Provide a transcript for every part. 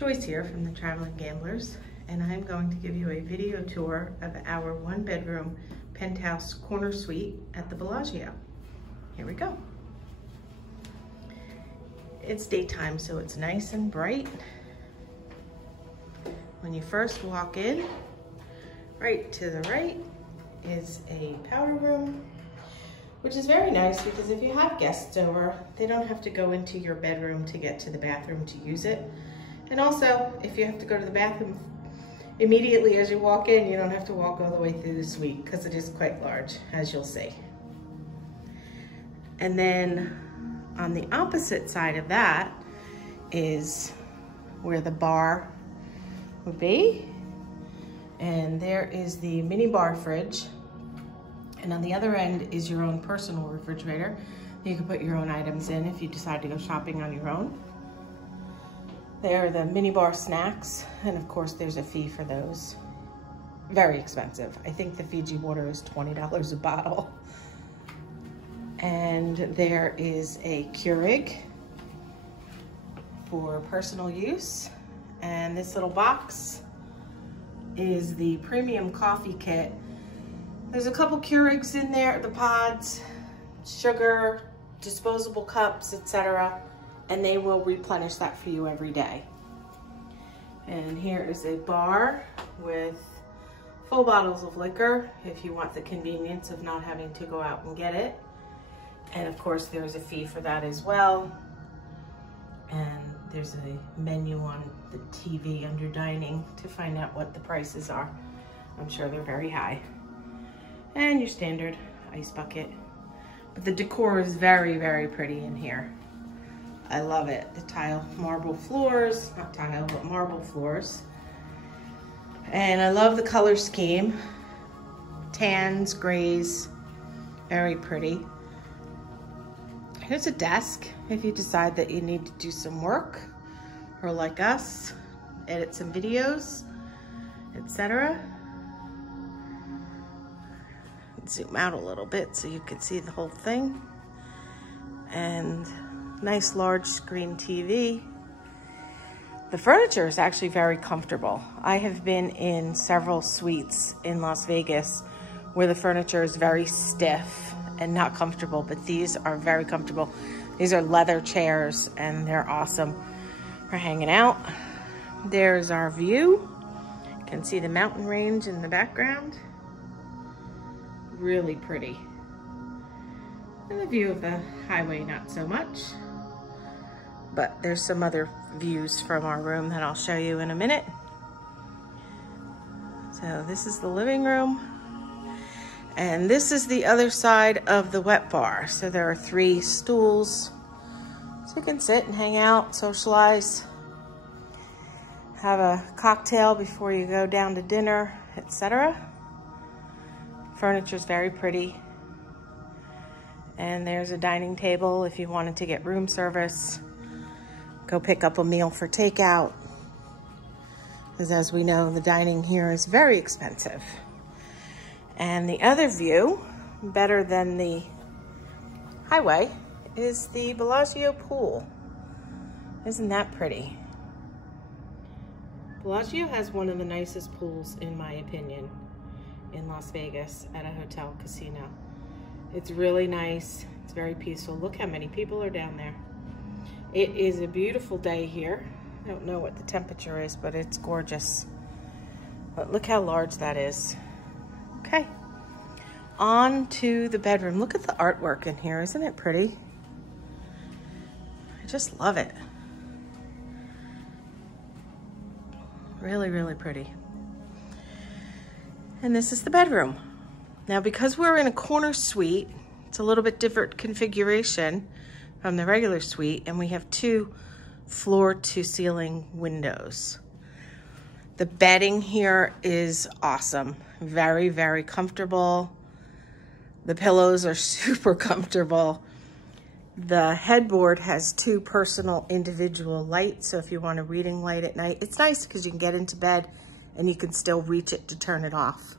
Joyce here from the Traveling Gamblers, and I'm going to give you a video tour of our 1-bedroom penthouse corner suite at the Bellagio. Here we go. It's daytime, so it's nice and bright. When you first walk in, right to the right is a powder room, which is very nice because if you have guests over, they don't have to go into your bedroom to get to the bathroom to use it. And also, if you have to go to the bathroom immediately as you walk in, you don't have to walk all the way through the suite because it is quite large, as you'll see. And then on the opposite side of that is where the bar would be. And there is the mini bar fridge. And on the other end is your own personal refrigerator. You can put your own items in if you decide to go shopping on your own. There are the mini bar snacks, and of course there's a fee for those. Very expensive. I think the Fiji water is $20 a bottle. And there is a Keurig for personal use. And this little box is the premium coffee kit. There's a couple Keurigs in there, the pods, sugar, disposable cups, etc. And they will replenish that for you every day. And here is a bar with full bottles of liquor if you want the convenience of not having to go out and get it. And of course there's a fee for that as well. And there's a menu on the TV under dining to find out what the prices are. I'm sure they're very high. And your standard ice bucket. But the decor is very, very pretty in here. I love it. The tile marble floors, not tile, but marble floors. And I love the color scheme. Tans, grays, very pretty. Here's a desk if you decide that you need to do some work, or like us, edit some videos, etc. Zoom out a little bit so you can see the whole thing. And nice large screen TV. The furniture is actually very comfortable. I have been in several suites in Las Vegas where the furniture is very stiff and not comfortable, but these are very comfortable. These are leather chairs and they're awesome for hanging out. There's our view. You can see the mountain range in the background. Really pretty. And the view of the highway, not so much. But there's some other views from our room that I'll show you in a minute. So this is the living room. And this is the other side of the wet bar. So there are 3 stools. So you can sit and hang out, socialize, have a cocktail before you go down to dinner, etc. Furniture's very pretty. And there's a dining table if you wanted to get room service. Go pick up a meal for takeout. Because as we know, the dining here is very expensive. And the other view, better than the highway, is the Bellagio pool. Isn't that pretty? Bellagio has one of the nicest pools, in my opinion, in Las Vegas at a hotel casino. It's really nice. It's very peaceful. Look how many people are down there. It is a beautiful day here. I don't know what the temperature is, but it's gorgeous. But look how large that is. Okay, on to the bedroom. Look at the artwork in here. Isn't it pretty? I just love it. Really, really pretty. And this is the bedroom. Now, because we're in a corner suite, it's a little bit different configuration from the regular suite, and we have 2 floor-to-ceiling windows. The bedding here is awesome. Very, very comfortable. The pillows are super comfortable. The headboard has 2 personal individual lights, so if you want a reading light at night, it's nice because you can get into bed and you can still reach it to turn it off.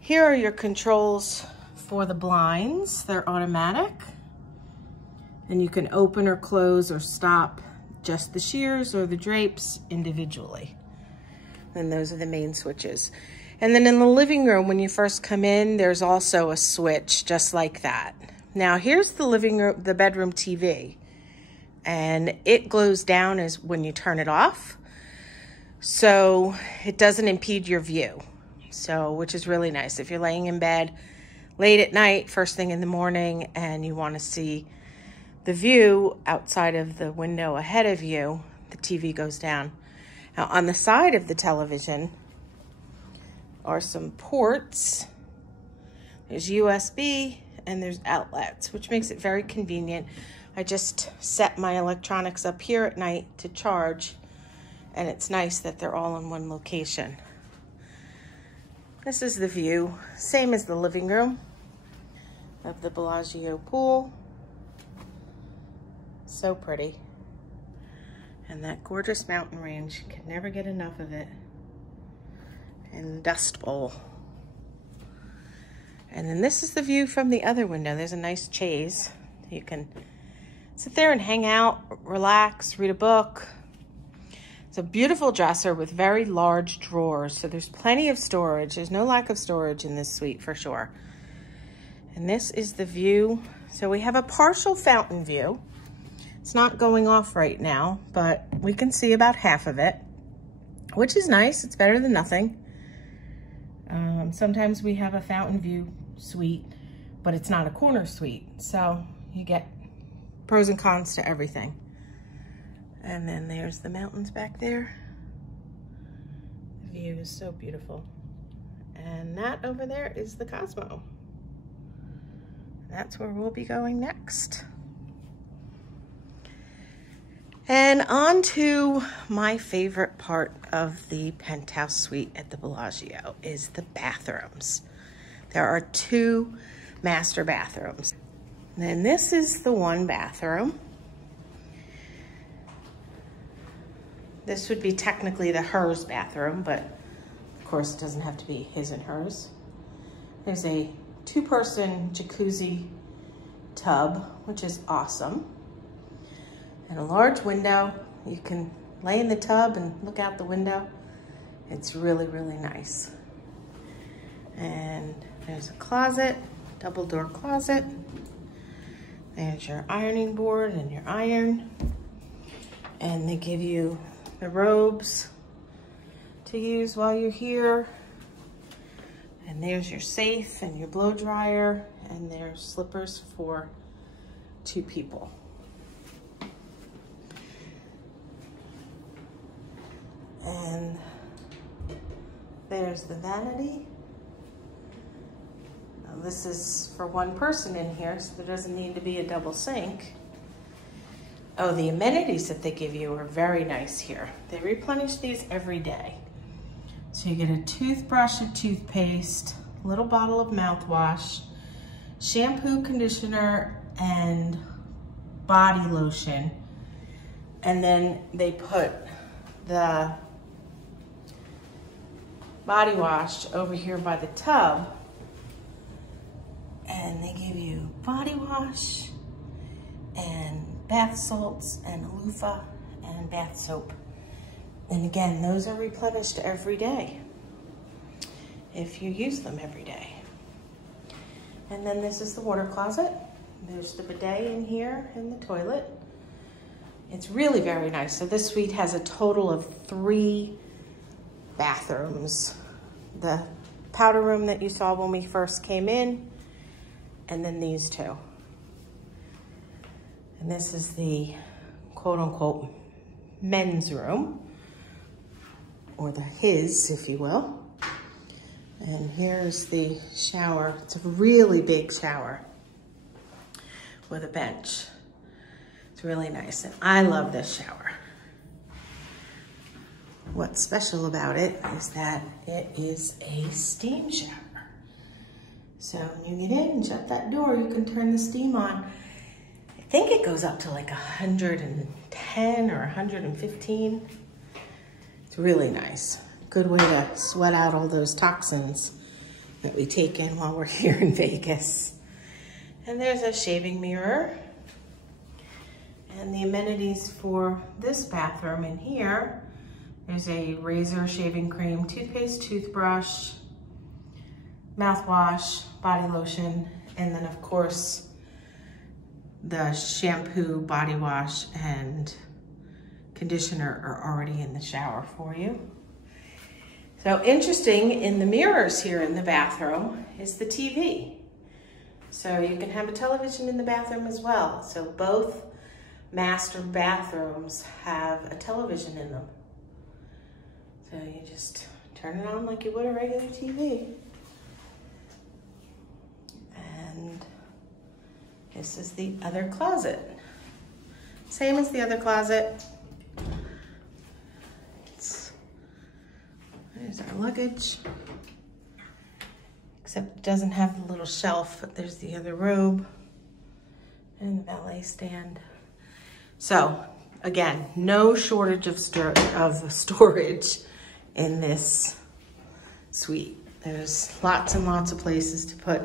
Here are your controls for the blinds. They're automatic. And you can open or close or stop just the shears or the drapes individually. And those are the main switches. And then in the living room, when you first come in, there's also a switch just like that. Now here's the living room, the bedroom TV, and it glows down as when you turn it off. So it doesn't impede your view. So, which is really nice. If you're laying in bed late at night, first thing in the morning, and you want to see the view outside of the window ahead of you, the TV goes down. Now on the side of the television are some ports. There's USB and there's outlets, which makes it very convenient. I just set my electronics up here at night to charge, and it's nice that they're all in one location. This is the view, same as the living room of the Bellagio pool. So pretty. And that gorgeous mountain range, can never get enough of it. And Dust Bowl. And then this is the view from the other window. There's a nice chaise. You can sit there and hang out, relax, read a book. It's a beautiful dresser with very large drawers, so there's plenty of storage. There's no lack of storage in this suite for sure. And this is the view. So we have a partial fountain view. It's not going off right now, but we can see about half of it, which is nice. It's better than nothing. Sometimes we have a fountain view suite, but it's not a corner suite. So you get pros and cons to everything. And then there's the mountains back there. The view is so beautiful. And that over there is the Cosmo. That's where we'll be going next. And on to my favorite part of the penthouse suite at the Bellagio is the bathrooms. There are 2 master bathrooms. And this is the one bathroom. This would be technically the hers bathroom, but of course it doesn't have to be his and hers. There's a 2-person jacuzzi tub, which is awesome. And a large window. You can lay in the tub and look out the window. It's really, really nice. And there's a closet, double door closet. There's your ironing board and your iron. And they give you the robes to use while you're here. And there's your safe and your blow dryer, and there's slippers for 2 people. And there's the vanity. Now this is for 1 person in here, so there doesn't need to be a double sink. Oh, the amenities that they give you are very nice here. They replenish these every day. So you get a toothbrush of toothpaste, a little bottle of mouthwash, shampoo, conditioner, and body lotion. And then they put the body wash over here by the tub, and they give you body wash and bath salts and a loofah and bath soap. And again, those are replenished every day if you use them every day. And then this is the water closet. There's the bidet in here and the toilet. It's really very nice. So this suite has a total of 3 bathrooms. The powder room that you saw when we first came in, and then these 2. And this is the quote unquote men's room, or the his, if you will. And here's the shower. It's a really big shower with a bench. It's really nice, and I love this shower. What's special about it is that it is a steam shower. So when you get in and shut that door, you can turn the steam on. I think it goes up to like 110 or 115. It's really nice. Good way to sweat out all those toxins that we take in while we're here in Vegas. And there's a shaving mirror. And the amenities for this bathroom in here, there's a razor, shaving cream, toothpaste, toothbrush, mouthwash, body lotion, and then of course the shampoo, body wash, and conditioner are already in the shower for you. So interesting, in the mirrors here in the bathroom is the TV. So you can have a television in the bathroom as well. So both master bathrooms have a television in them. So you just turn it on like you would a regular TV. And this is the other closet. Same as the other closet. There's our luggage. Except it doesn't have the little shelf, but there's the other robe and the valet stand. So again, no shortage of storage in this suite. There's lots and lots of places to put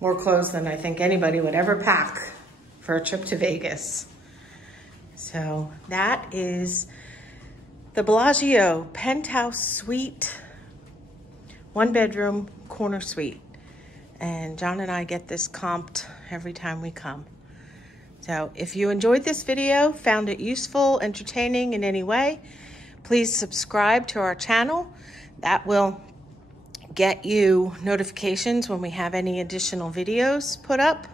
more clothes than I think anybody would ever pack for a trip to Vegas. So that is the Bellagio Penthouse Suite, 1-bedroom corner suite. And John and I get this comped every time we come. So if you enjoyed this video, found it useful, entertaining in any way, please subscribe to our channel. That will get you notifications when we have any additional videos put up.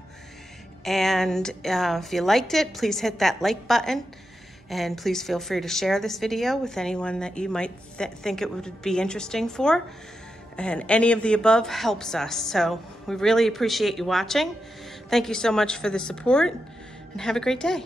And if you liked it, please hit that like button. And please feel free to share this video with anyone that you might think it would be interesting for. And any of the above helps us. So we really appreciate you watching. Thank you so much for the support, and have a great day.